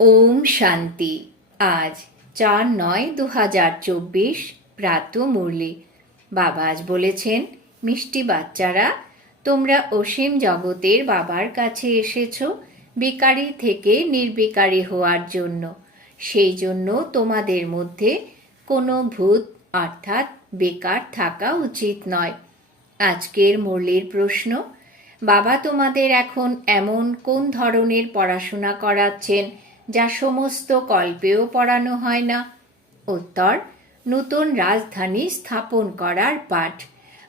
ওম শান্তি। আজ চার নয় দু হাজার চব্বিশ, প্রাত মুরলি। বাবা আজ বলেছেন, মিষ্টি বাচ্চারা, তোমরা অসীম জগতের বাবার কাছে এসেছ, বেকারি থেকে নির্বিকারী হওয়ার জন্য। সেই জন্য তোমাদের মধ্যে কোনো ভূত, অর্থাৎ বেকার থাকা উচিত নয়। আজকের মুরলির প্রশ্ন, বাবা তোমাদের এখন এমন কোন ধরনের পড়াশোনা করাচ্ছেন যা সমস্ত কল্পেও পড়ানো হয় না। উত্তর, নতুন রাজধানী স্থাপন করার পাঠ,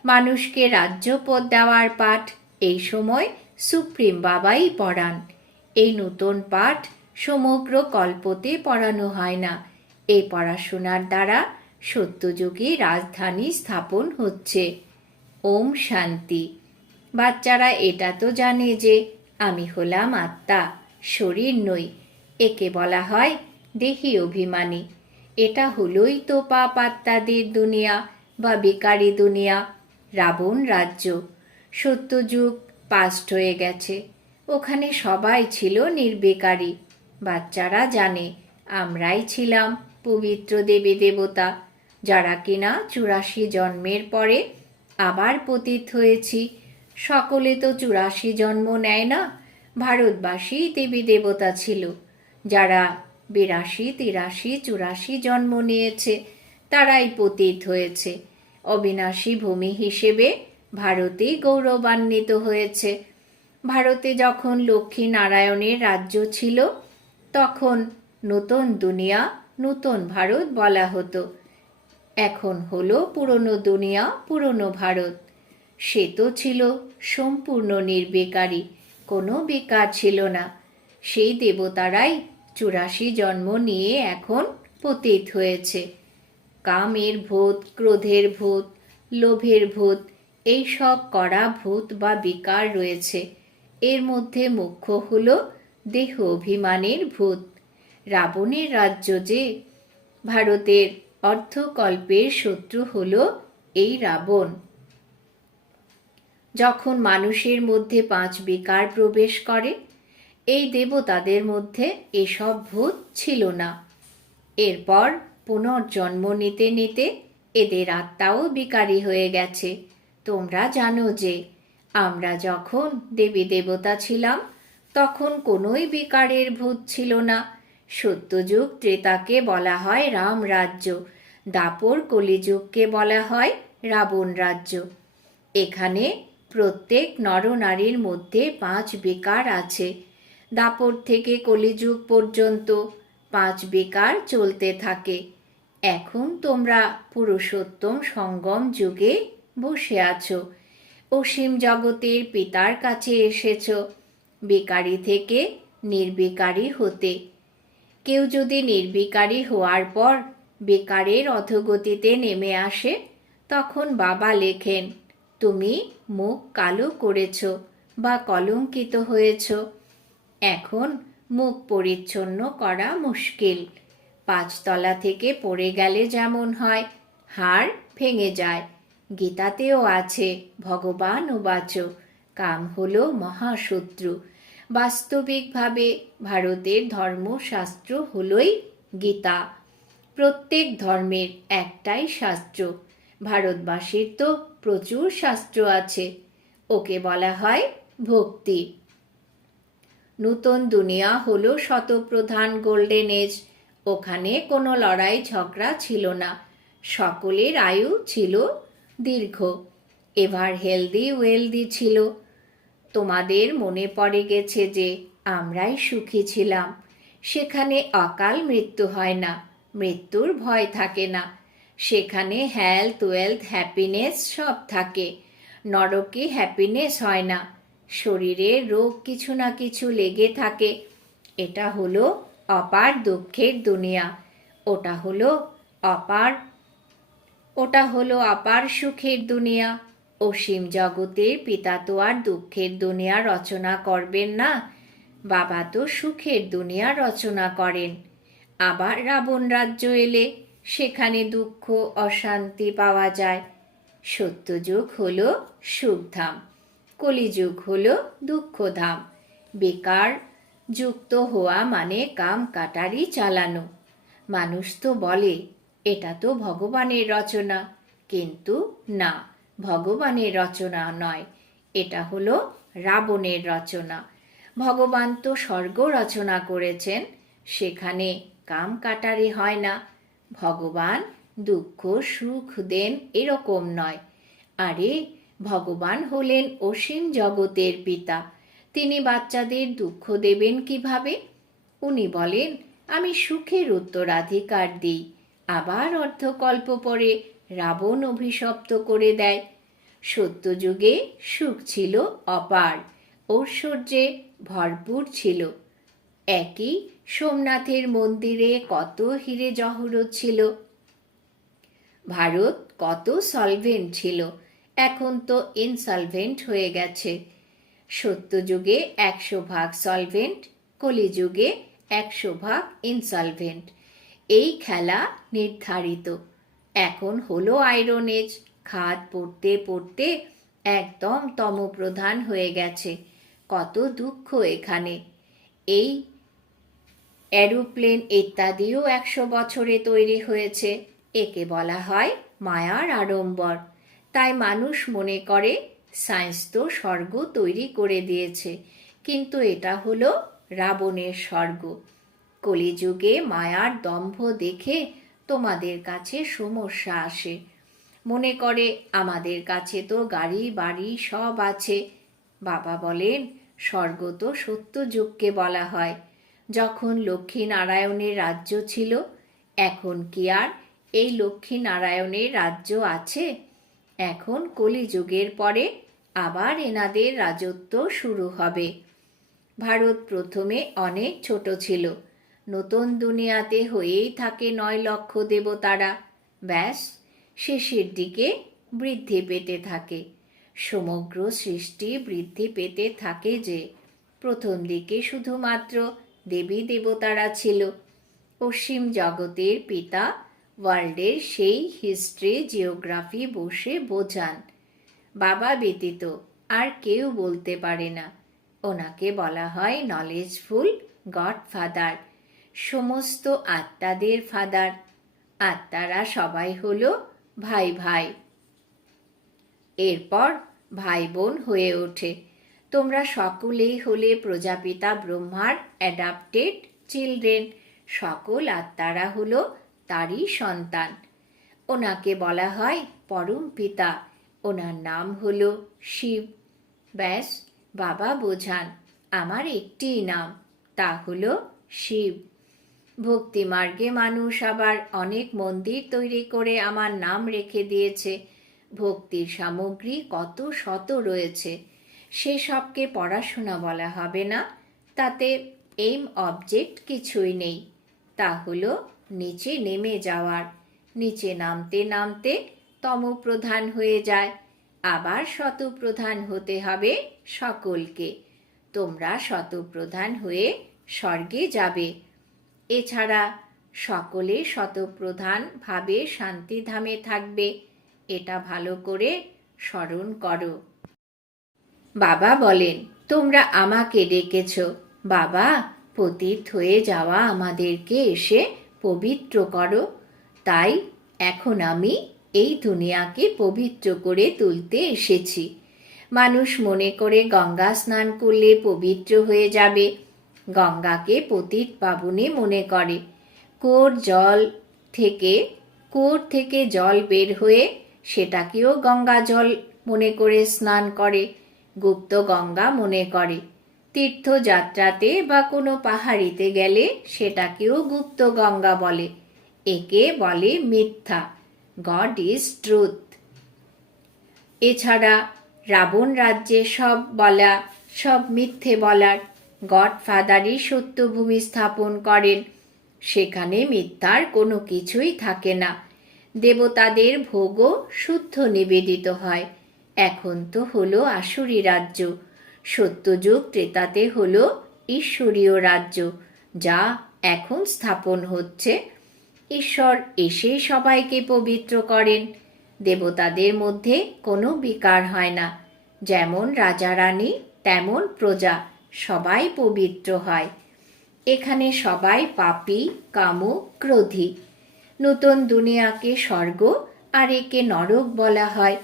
মানুষকে রাজ্যপদ দেওয়ার পাঠ, এই সময় সুপ্রিম বাবাই পড়ান। এই নতুন পাঠ সমগ্র কল্পতে পড়ানো হয় না। এই পড়াশোনার দ্বারা সত্যযুগে রাজধানী স্থাপন হচ্ছে। ওম শান্তি। বাচ্চারা এটা তো জানে যে, আমি হলাম আত্মা, শরীর নই। একে বলা হয় দেহি অভিমানী। এটা হলোই তো পাপ আত্মাদের দুনিয়া বা বেকারি দুনিয়া, রাবণ রাজ্য। সত্যযুগ পাস্ট হয়ে গেছে। ওখানে সবাই ছিল নির্বেকারী। বাচ্চারা জানে, আমরাই ছিলাম পবিত্র দেবী দেবতা, যারা কিনা চুরাশি জন্মের পরে আবার পতিত হয়েছি। সকলে তো চুরাশি জন্ম নেয় না, ভারতবাসী দেবী দেবতা ছিল। যারা বিরাশি, তিরাশি, চুরাশি জন্ম নিয়েছে, তারাই পতিত হয়েছে। অবিনাশী ভূমি হিসেবে ভারতে গৌরবান্বিত হয়েছে। ভারতে যখন লক্ষ্মী নারায়ণের রাজ্য ছিল, তখন নতুন দুনিয়া, নতুন ভারত বলা হতো। এখন হলো পুরনো দুনিয়া, পুরনো ভারত। সে তো ছিল সম্পূর্ণ নির্বেকারী, কোনো বেকার ছিল না। সেই দেবতারাই চুরাশি জন্ম নিয়ে এখন পতিত হয়েছে। কামের ভূত, ক্রোধের ভূত, লোভের ভূত, এই সব করা ভূত বা বিকার রয়েছে। এর মধ্যে মুখ্য হল দেহ অভিমানের ভূত। রাবণের রাজ্য যে ভারতের অর্থকল্পের শত্রু হল এই রাবণ। যখন মানুষের মধ্যে পাঁচ বিকার প্রবেশ করে এই দেবতাদের মধ্যে এসব ভূত ছিল না। এরপর পুনর্জন্ম নিতে নিতে এদের আত্মাও বিকারী হয়ে গেছে। তোমরা জানো যে, আমরা যখন দেবী দেবতা ছিলাম, তখন কোনোই বিকারের ভূত ছিল না। সত্যযুগ ত্রেতাকে বলা হয় রাম রাজ্য, দাপর কলিযুগকে বলা হয় রাবণ রাজ্য। এখানে প্রত্যেক নরনারীর মধ্যে পাঁচ বেকার আছে। দাপর থেকে কলিযুগ পর্যন্ত পাঁচ বেকার চলতে থাকে। এখন তোমরা পুরুষোত্তম সঙ্গম যুগে বসে আছো। অসীম জগতের পিতার কাছে এসেছ, বেকারি থেকে নির্বিকারী হতে। কেউ যদি নির্বিকারী হওয়ার পর বেকারের অধগতিতে নেমে আসে, তখন বাবা লেখেন, তুমি মুখ কালো করেছ বা কলঙ্কিত হয়েছ। এখন মুখ পরিচ্ছন্ন করা মুশকিল। পাঁচতলা থেকে পড়ে গেলে যেমন হয়, হাড় ভেঙে যায়। গীতাতেও আছে, ভগবান ও বাচ, কাম হল মহাশত্রু। বাস্তবিকভাবে ভারতের ধর্মশাস্ত্র হলই গীতা। প্রত্যেক ধর্মের একটাই শাস্ত্র। ভারতবাসীর তো প্রচুর শাস্ত্র আছে। ওকে বলা হয় ভক্তি। নূতন দুনিয়া হলো শতপ্রধান গোল্ডেন এজ। ওখানে কোনো লড়াই ঝগড়া ছিল না। সকলের আয়ু ছিল দীর্ঘ। এবার হেলদি ওয়েলদি ছিল। তোমাদের মনে পড়ে গেছে যে আমরাই সুখী ছিলাম। সেখানে অকাল মৃত্যু হয় না। মৃত্যুর ভয় থাকে না। সেখানে হেলথ ওয়েলথ হ্যাপিনেস সব থাকে। নরকে হ্যাপিনেস হয় না। শরীরে রোগ কিছু না কিছু লেগে থাকে। এটা হলো অপার দুঃখের দুনিয়া। ওটা হলো অপার, ওটা হলো অপার সুখের দুনিয়া। অসীম জগতের পিতা তো আর দুঃখের দুনিয়া রচনা করবেন না। বাবা তো সুখের দুনিয়া রচনা করেন। আবার রাবণ রাজ্য এলে সেখানে দুঃখ, অশান্তি পাওয়া যায়। সত্যযুগ হল সুখধাম। কলিযুগ হল দুঃখধাম। বেকার, যুক্ত হওয়া মানে কাম কাটারি চালানো। মানুষ তো বলে, এটা তো ভগবানের রচনা। কিন্তু না, ভগবানের রচনা নয়, এটা হলো রাবণের রচনা। ভগবান তো স্বর্গ রচনা করেছেন, সেখানে কাম কাটারি হয় না। ভগবান দুঃখ সুখ দেন এরকম নয়। আরে ভগবান হলেন অসীম জগতের পিতা। তিনি বাচ্চাদের দুঃখ দেবেন কীভাবে? উনি বলেন, আমি সুখের উত্তরাধিকার দিই। আবার অর্ধকল্প পরে রাবণ অভিশপ্ত করে দেয়। সত্যযুগে সুখ ছিল অপার, ঐশ্বর্যে ভরপুর ছিল। একই সোমনাথের মন্দিরে কত হিরে জহরত ছিল। ভারত কত সলভেন্ট ছিল। এখন তো ইনসলভেন্ট হয়ে গেছে। সত্যযুগে একশো ভাগ সলভেন্ট কলিযুগে একশো ভাগ ইনসলভেন্ট এই খেলা নির্ধারিত। এখন হলো আয়রন এজ খাদ পড়তে পড়তে একদম তমপ্রধান হয়ে গেছে। কত দুঃখ এখানে। এই অ্যারোপ্লেন ইত্যাদিও একশো বছরে তৈরি হয়েছে। একে বলা হয় মায়ার আড়ম্বর। তাই মানুষ মনে করে, সায়েন্স তো স্বর্গ তৈরি করে দিয়েছে। কিন্তু এটা হলো রাবণের স্বর্গ। কলিযুগে মায়ার দম্ভ দেখে তোমাদের কাছে সমস্যা আসে। মনে করে, আমাদের কাছে তো গাড়ি, বাড়ি সব আছে। বাবা বলেন, স্বর্গ তো সত্যযুগকে বলা হয়। যখন লক্ষ্মী নারায়ণের রাজ্য ছিল, এখন কি আর এই লক্ষ্মী নারায়ণের রাজ্য আছে? এখন কলিযুগের পরে আবার এনাদের রাজত্ব শুরু হবে। ভারত প্রথমে অনেক ছোট ছিল। নতুন দুনিয়াতে হয়েই থাকে নয় লক্ষ দেবতারা। ব্যাস, শেষের দিকে বৃদ্ধি পেতে থাকে। সমগ্র সৃষ্টি বৃদ্ধি পেতে থাকে যে, প্রথম দিকে শুধুমাত্র দেবী দেবতারা ছিল। পশ্চিম জগতের পিতা ওয়ার্ল্ডের সেই হিস্ট্রি, জিওগ্রাফি বসে বোঝান। বাবা ব্যতীত আর কেউ বলতে পারে না। ওনাকে বলা হয় নলেজফুল গড ফাদার সমস্ত আত্মাদের ফাদার আত্মারা সবাই হল ভাই ভাই। এরপর ভাই বোন হয়ে ওঠে। তোমরা সকলেই হলে প্রজাপিতা ব্রহ্মার অ্যাডাপ্টেড চিলড্রেন সকল আত্মারা হলো তারই সন্তান। ওনাকে বলা হয় পরম পিতা। ওনার নাম হল শিব। ব্যাস, বাবা বোঝান, আমার একটিই নাম, তা হল শিব। ভক্তি মার্গে মানুষ আবার অনেক মন্দির তৈরি করে আমার নাম রেখে দিয়েছে। ভক্তির সামগ্রী কত শত রয়েছে। সেসবকে পড়াশোনা বলা হবে না, তাতে এইম অবজেক্ট কিছুই নেই। তা হলো নিচে নেমে যাওয়ার। নিচে নামতে নামতে তমপ্রধান হয়ে যায়। আবার শতপ্রধান হতে হবে সকলকে। তোমরা শতপ্রধান হয়ে স্বর্গে যাবে। এছাড়া সকলে শতপ্রধান ভাবে শান্তিধামে থাকবে। এটা ভালো করে স্মরণ করো। বাবা বলেন, তোমরা আমাকে ডেকেছ। বাবা, পতিত হয়ে যাওয়া আমাদেরকে এসে পবিত্র করো। তাই এখন আমি এই দুনিয়াকে পবিত্র করে তুলতে এসেছি। মানুষ মনে করে গঙ্গা স্নান করলে পবিত্র হয়ে যাবে। গঙ্গাকে পতিত পাবনে মনে করে। কোর জল থেকে, কোর থেকে জল বের হয়ে সেটাকেও গঙ্গা জল মনে করে স্নান করে। গুপ্ত গঙ্গা মনে করে। তীর্থযাত্রাতে বা কোনো পাহাড়িতে গেলে সেটাকেও গুপ্ত গঙ্গা বলে। একে বলে মিথ্যা। গড ইজ ট্রুথ এছাড়া রাবণ রাজ্যে সব বলা, সব মিথ্যে বলার গড ফাদারই সত্যভূমি স্থাপন করেন। সেখানে মিথ্যার কোনো কিছুই থাকে না। দেবতাদের ভোগও শুদ্ধ নিবেদিত হয়। এখন তো হলো আসুরি রাজ্য। সত্যযুগ ত্রেতাতে হল ঈশ্বরীয় রাজ্য, যা এখন স্থাপন হচ্ছে। ঈশ্বর এসে সবাইকে পবিত্র করেন। দেবতাদের মধ্যে কোনো বিকার হয় না। যেমন রাজা রানী, তেমন প্রজা, সবাই পবিত্র হয়। এখানে সবাই পাপী, কামু, ক্রোধী। নতুন দুনিয়াকে স্বর্গ আর একে নরক বলা হয়।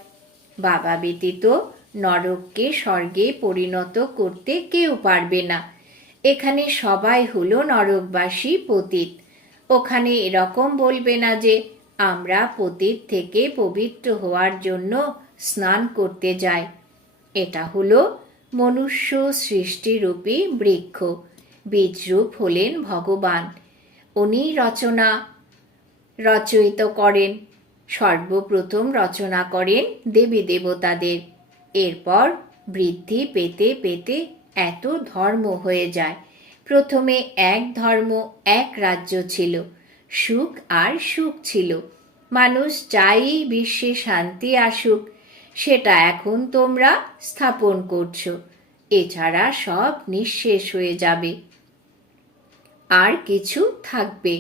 বাবা ব্যতীত নরককে স্বর্গে পরিণত করতে কেউ পারবে না। এখানে সবাই হলো নরকবাসী পতিত। ওখানে এরকম বলবে না যে, আমরা পতিত থেকে পবিত্র হওয়ার জন্য স্নান করতে যাই। এটা হলো মনুষ্য সৃষ্টিরূপী বৃক্ষ। বীজরূপ হলেন ভগবান। উনি রচনা, রচয়িত করেন। সর্বপ্রথম রচনা করেন দেবী দেবতাদের। এরপর বৃদ্ধি পেতে পেতে এত ধর্ম হয়ে যায়। প্রথমে এক ধর্ম, এক রাজ্য ছিল। সুখ আর সুখ ছিল। মানুষ চাই বিশ্বে শান্তি আসুক, সেটা এখন তোমরা স্থাপন করছ। এছাড়া সব নিঃশেষ হয়ে যাবে। আর কিছু থাকবে।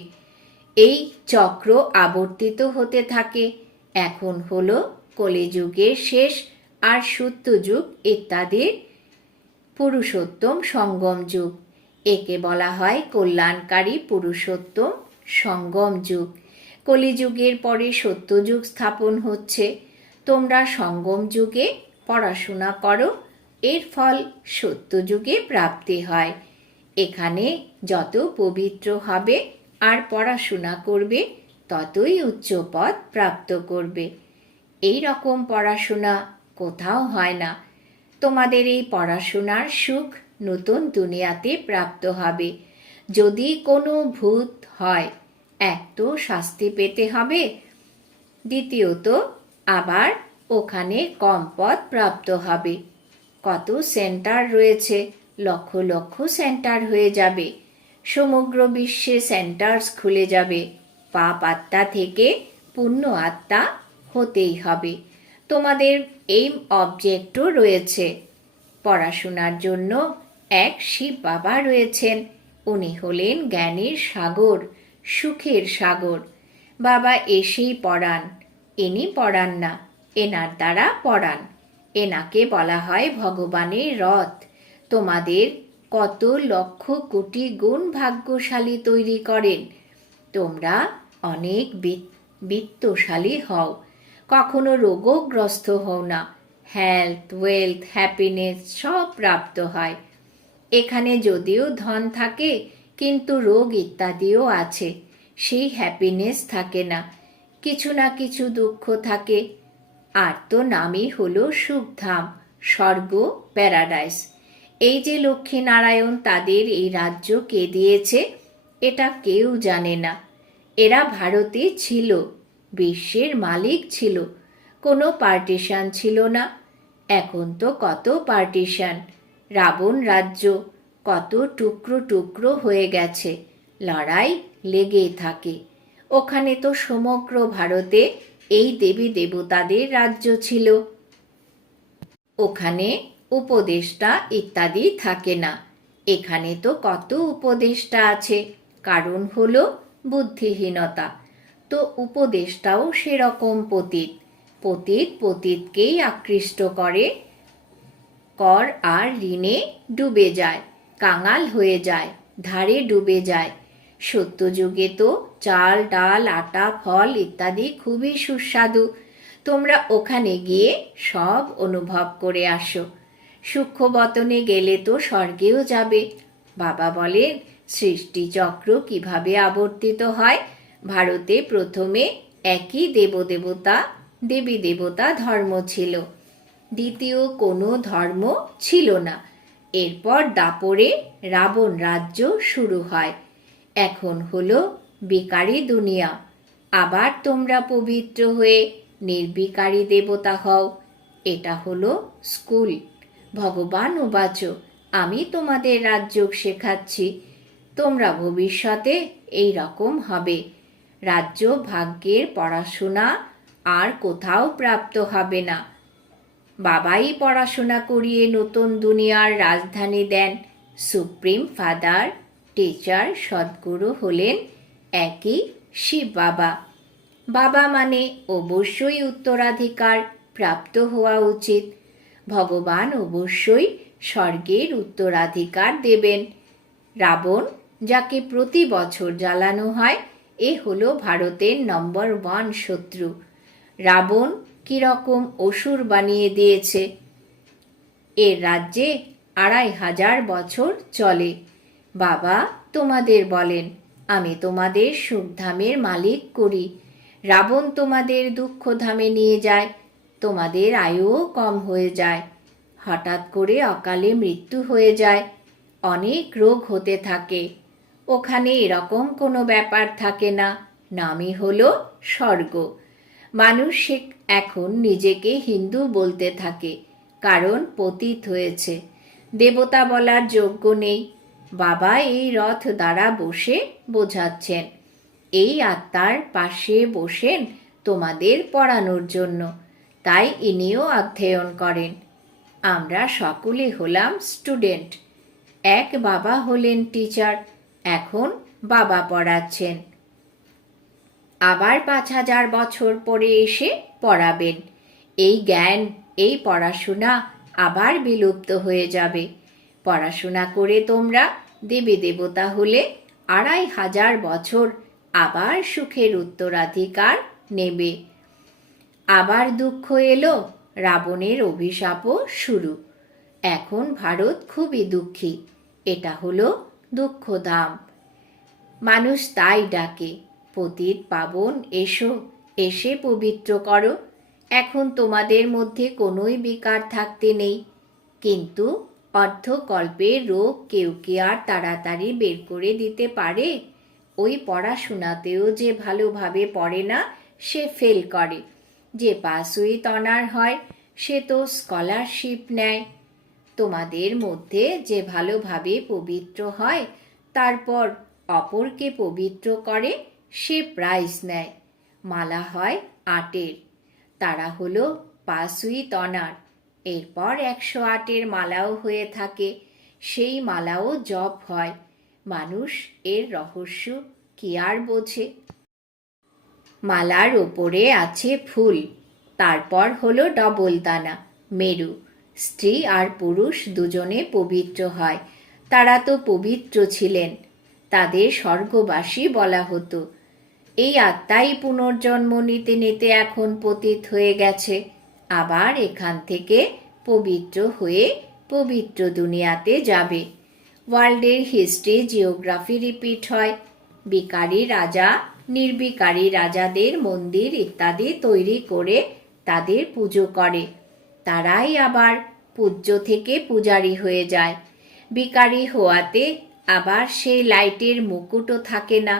এই চক্র আবর্তিত হতে থাকে। এখন হলো কলিযুগের শেষ আর সত্যযুগ ইত্যাদির পুরুষোত্তম সঙ্গম যুগ। একে বলা হয় কল্যাণকারী পুরুষোত্তম সঙ্গম যুগ। কলিযুগের পরে সত্যযুগ স্থাপন হচ্ছে। তোমরা সঙ্গম যুগে পড়াশোনা করো, এর ফল সত্যযুগে প্রাপ্তি হয়। এখানে যত পবিত্র হবে আর পড়াশোনা করবে, ততই উচ্চ পদ প্রাপ্ত করবে। এই রকম পড়াশোনা কোথাও হয় না। তোমাদের এই পড়াশোনার সুখ নতুন দুনিয়াতে প্রাপ্ত হবে। যদি কোনো ভূত হয়, এক তো শাস্তি পেতে হবে, দ্বিতীয়ত আবার ওখানে কম পদ প্রাপ্ত হবে। কত সেন্টার রয়েছে, লক্ষ লক্ষ সেন্টার হয়ে যাবে। সমগ্র বিশ্বে সেন্টার্স খুলে যাবে। পাপ আত্মা থেকে পুণ্য আত্মা হতেই হবে। তোমাদের এই অবজেক্টও রয়েছে। পড়াশোনার জন্য এক শিব বাবা রয়েছেন। উনি হলেন জ্ঞানের সাগর, সুখের সাগর। বাবা এসেই পড়ান। ইনি পড়ান না, এনার দ্বারা পড়ান। এনাকে বলা হয় ভগবানের রথ। তোমাদের কত লক্ষ কোটি গুণ ভাগ্যশালী তৈরি করেন। তোমরা অনেক বিত- বিত্তশালী হও। কখনো রোগগ্রস্ত হও না। হেলথ ওয়েলথ হ্যাপিনেস সব প্রাপ্ত হয়। এখানে যদিও ধন থাকে, কিন্তু রোগ ইত্যাদিও আছে। সেই হ্যাপিনেস থাকে না। কিছু না কিছু দুঃখ থাকে। আর তো নামই হলো সুখধাম, স্বর্গ প্যারাডাইস এই যে লক্ষ্মীনারায়ণ তাদের এই রাজ্য কে দিয়েছে, এটা কেউ জানে না। এরা ভারতে ছিল। বিশ্বের মালিক ছিল। কোনো পার্টিশান ছিল না। এখন তো কত পার্টিশান। রাবণ রাজ্য কত টুকরো টুকরো হয়ে গেছে। লড়াই লেগেই থাকে। ওখানে তো সমগ্র ভারতে এই দেবী দেবতাদের রাজ্য ছিল। ওখানে উপদেষ্টা ইত্যাদি থাকে না। এখানে তো কত উপদেষ্টা আছে। কারণ হলো বুদ্ধিহীনতা। তো উপদেশটাও সেরকম পতিত। পতিত পতিতকেই আকৃষ্ট করে। কর আর ঋণে ডুবে যায়, কাঙাল হয়ে যায়, ধারে ডুবে যায়। সত্যযুগে তো চাল, ডাল, আটা, ফল ইত্যাদি খুবই সুস্বাদু। তোমরা ওখানে গিয়ে সব অনুভব করে আসো। সূক্ষ্মবতনে গেলে তো স্বর্গেও যাবে। বাবা বলেন সৃষ্টিচক্র কীভাবে আবর্তিত হয়? ভারতে প্রথমে একই দেবদেবতা, দেবী দেবতা ধর্ম ছিল। দ্বিতীয় কোনো ধর্ম ছিল না। এরপর দাপরে রাবণ রাজ্য শুরু হয়। এখন হলো বিকারী দুনিয়া। আবার তোমরা পবিত্র হয়ে নির্বিকারী দেবতা হও। এটা হলো স্কুল। ভগবান উবাচ আমি তোমাদের রাজ্য শেখাচ্ছি। তোমরা ভবিষ্যতে এই রকম হবে। রাজ্য ভাগ্যের পড়াশোনা আর কোথাও প্রাপ্ত হবে না। বাবাই পড়াশোনা করিয়ে নতুন দুনিয়ার রাজধানী দেন। সুপ্রিম ফাদার, টিচার, সদ্গুরু হলেন একই শিব বাবা। বাবা মানে অবশ্যই উত্তরাধিকার প্রাপ্ত হওয়া উচিত। ভগবান অবশ্যই স্বর্গের উত্তরাধিকার দেবেন। রাবণ যাকে প্রতি বছর জ্বালানো হয় এ হলো ভারতের নম্বর ওয়ান শত্রু। রাবণ কীরকম অসুর বানিয়ে দিয়েছে? এর রাজ্যে আড়াই হাজার বছর চলে। বাবা তোমাদের বলেন, আমি তোমাদের সুখধামের মালিক করি। রাবণ তোমাদের দুঃখধামে নিয়ে যায়, তোমাদের আয়ুও কম হয়ে যায়। হঠাৎ করে অকালে মৃত্যু হয়ে যায়, অনেক রোগ হতে থাকে। ওখানে এরকম কোনো ব্যাপার থাকে না। নামই হলো স্বর্গ। মানুষ এখন নিজেকে হিন্দু বলতে থাকে, কারণ পতিত হয়েছে। দেবতা বলার যোগ্য নেই। বাবা এই রথ দ্বারা বসে বোঝাচ্ছেন, এই আত্মার পাশে বসেন তোমাদের পড়ানোর জন্য। তাই ইনিও অধ্যয়ন করেন। আমরা সকলে হলাম স্টুডেন্ট। এক বাবা হলেন টিচার। এখন বাবা পড়াচ্ছেন। আবার পাঁচ হাজার বছর পরে এসে পড়াবেন। এই জ্ঞান, এই পড়াশোনা আবার বিলুপ্ত হয়ে যাবে। পড়াশোনা করে তোমরা দেবী দেবতা হলে আড়াই হাজার বছর আবার সুখের উত্তরাধিকার নেবে। আবার দুঃখ এলো, রাবণের অভিশাপও শুরু। এখন ভারত খুবই দুঃখী। এটা হলো দুঃখধাম মানুষ তাই ডাকে, পতিত পাবন, এসো, এসে পবিত্র করো। এখন তোমাদের মধ্যে কোনোই বিকার থাকতে নেই। কিন্তু অর্ধকল্পের রোগ কেউ কি আর তাড়াতাড়ি বের করে দিতে পারে? ওই পড়াশোনাতেও যে ভালোভাবে পড়ে না, সে ফেল করে। যে পাস উইথ অনার হয়, সে তো স্কলারশিপ নেয়। তোমাদের মধ্যে যে ভালোভাবে পবিত্র হয়, তারপর অপরকে পবিত্র করে, সে প্রাইজ নেয়। মালা হয় আটের। তারা হলো পাস তনার এরপর একশো আটের মালাও হয়ে থাকে। সেই মালাও জপ হয়। মানুষ এর রহস্য কি আর বোঝে? মালার ওপরে আছে ফুল। তারপর হলো ডবল দানা, মেরু। স্ত্রী আর পুরুষ দুজনে পবিত্র হয়। তারা তো পবিত্র ছিলেন। তাদের স্বর্গবাসী বলা হতো। এই আত্মাই পুনর্জন্ম নিতে নিতে এখন পতিত হয়ে গেছে। আবার এখান থেকে পবিত্র হয়ে পবিত্র দুনিয়াতে যাবে। ওয়ার্ল্ডের হিস্ট্রি জিওগ্রাফি রিপিট হয়। বিকারী রাজা নির্বিকারী রাজাদের মন্দির ইত্যাদি তৈরি করে তাদের পুজো করে। তারাই আবার পূজ্য থেকে পূজারি হয়ে যায়। বিকারী হওয়াতে আবার সেই লাইটের মুকুটও থাকে না।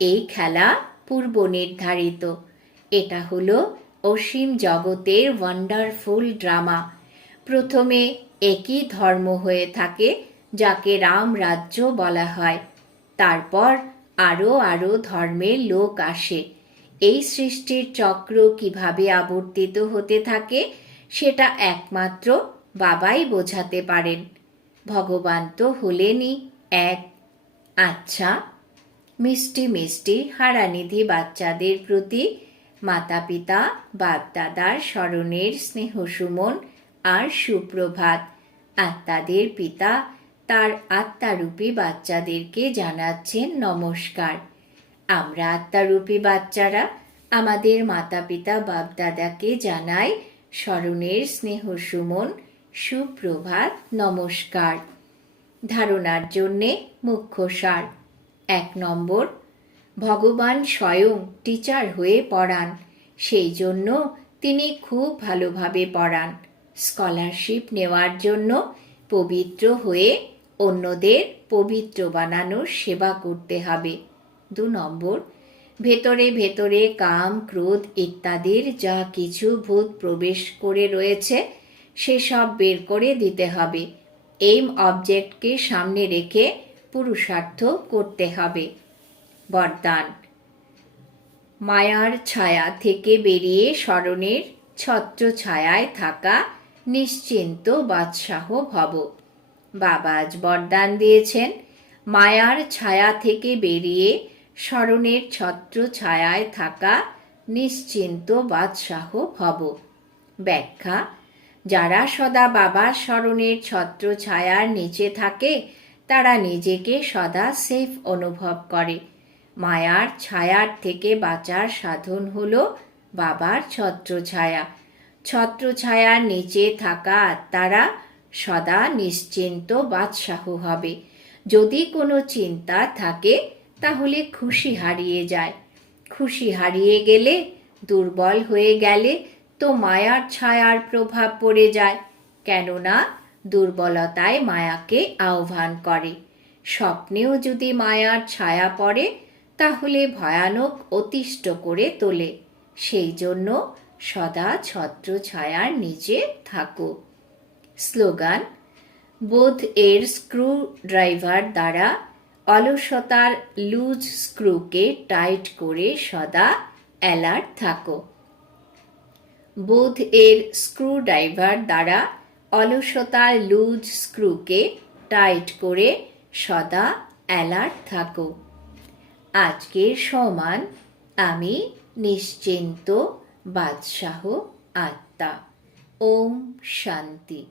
এই খেলা পূর্ব নির্ধারিত। এটা হলো অসীম জগতের ওয়ান্ডারফুল ড্রামা প্রথমে একই ধর্ম হয়ে থাকে, যাকে রাম রাজ্য বলা হয়। তারপর আরও আরও ধর্মের লোক আসে। এই সৃষ্টির চক্র কীভাবে আবর্তিত হতে থাকে সেটা একমাত্র বাবাই বোঝাতে পারেন। ভগবান তো হলেনই এক। আচ্ছা মিষ্টি মিষ্টি হারানিধি বাচ্চাদের প্রতি মাতা পিতা বাপদাদার স্মরণের স্নেহ সুমন আর সুপ্রভাত। আত্মাদের পিতা তার আত্মারূপী বাচ্চাদেরকে জানাচ্ছেন নমস্কার। আমরা আত্মারূপী বাচ্চারা আমাদের মাতা পিতা বাপদাদাকে জানাই স্মরণের স্নেহ সুমন, সুপ্রভাত, নমস্কার। ধারণার জন্যে মুখ্য সার। এক নম্বর, ভগবান স্বয়ং টিচার হয়ে পড়ান। সেই জন্য তিনি খুব ভালোভাবে পড়ান। স্কলারশিপ নেওয়ার জন্য পবিত্র হয়ে অন্যদের পবিত্র বানানোর সেবা করতে হবে। দু নম্বর ভেতরে ভেতরে কাম, ক্রোধ ইত্যাদির যা কিছু ভূত প্রবেশ করে রয়েছে, সেসব বের করে দিতে হবে। এইম অবজেক্টকে সামনে রেখে পুরুষার্থ করতে হবে। বরদান। মায়ার ছায়া থেকে বেরিয়ে স্মরণের ছত্র ছায়ায় থাকা নিশ্চিন্ত বাদশাহ ভব। বাবা আজ বরদান দিয়েছেন। মায়ার ছায়া থেকে বেরিয়ে স্মরণের ছত্র ছায়ায় থাকা নিশ্চিন্ত বাদশাহ ভব। ব্যাখ্যা, যারা সদা বাবার স্মরণের ছত্র ছায়ার নিচে থাকে, তারা নিজেকে সদা সেফ অনুভব করে। মায়ার ছায়ার থেকে বাঁচার সাধন হলো বাবার ছত্রছায়া ছত্রছায়ার নিচে থাকা আত্মারা সদা নিশ্চিন্ত বাদশাহ হবে। যদি কোনো চিন্তা থাকে তাহলে খুশি হারিয়ে যায়। খুশি হারিয়ে গেলে দুর্বল হয়ে গেলে তো মায়ার ছায়ার প্রভাব পড়ে যায়। কেননা দুর্বলতায় মায়াকে আহ্বান করে। স্বপ্নেও যদি মায়ার ছায়া পড়ে, তাহলে ভয়ানক অতিষ্ঠ করে তোলে। সেই জন্য সদা ছত্র ছায়ার নিচে থাকো। স্লোগান, বোধ এর স্ক্রু ড্রাইভার দ্বারা অলসতার লুজ স্ক্রুকে টাইট করে সদা অ্যালার্ট থাকো। বোধ এর স্ক্রু ড্রাইভার দ্বারা অলসতার লুজ স্ক্রুকে টাইট করে সদা অ্যালার্ট থাকো। আজকের সমান আমি নিশ্চিন্ত বাদশাহ আত্মা। ওম শান্তি।